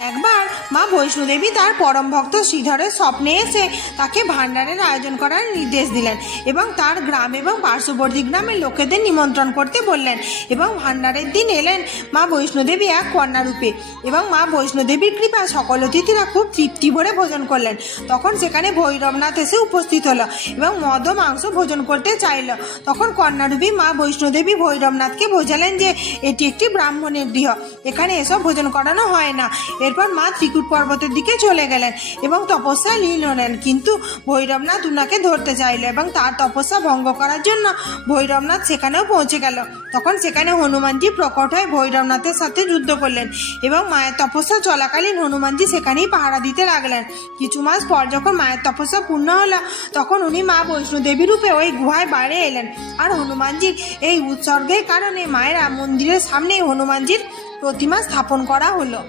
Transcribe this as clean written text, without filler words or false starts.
একবার মা বৈষ্ণোদেবী তার পরম ভক্ত শ্রীধরের স্বপ্নে এসে তাকে ভাণ্ডারের আয়োজন করার নির্দেশ দিলেন এবং তার গ্রাম এবং পার্শ্ববর্তী গ্রামের লোকেদের নিমন্ত্রণ করতে বললেন। এবং ভাণ্ডারের দিন এলেন মা বৈষ্ণোদেবী এক কন্যারূপে এবং মা বৈষ্ণোদেবীর কৃপায় সকল অতিথিরা খুব তৃপ্তি ভরে ভোজন করলেন। তখন সেখানে ভৈরবনাথ এসে উপস্থিত হলো এবং মদ ও মাংস ভোজন করতে চাইল। তখন কন্যারূপী মা বৈষ্ণোদেবী ভৈরবনাথকে বোঝালেন যে এটি একটি ব্রাহ্মণের গৃহ, এখানে এসব ভোজন করানো হয় না। এরপর মা ত্রিকুট পর্বতের দিকে চলে গেলেন এবং তপস্যায় লীন হলেন, কিন্তু ভৈরবনাথ উনাকে ধরতে চাইল এবং তার তপস্যা ভঙ্গ করার জন্য ভৈরবনাথ সেখানেও পৌঁছে গেল। তখন সেখানে হনুমানজি প্রকট হয়ে ভৈরবনাথের সাথে যুদ্ধ করলেন এবং মায়ের তপস্যা চলাকালীন হনুমানজি সেখানেই পাহারা দিতে লাগলেন। কিছু মাস পর যখন মায়ের তপস্যা পূর্ণ হলো তখন উনি মা বৈষ্ণোদেবী রূপে ওই গুহায় বাইরে এলেন। আর হনুমানজির এই উৎসর্গের কারণে মায়ের মন্দিরের সামনেই হনুমানজির প্রতিমা স্থাপন করা হলো।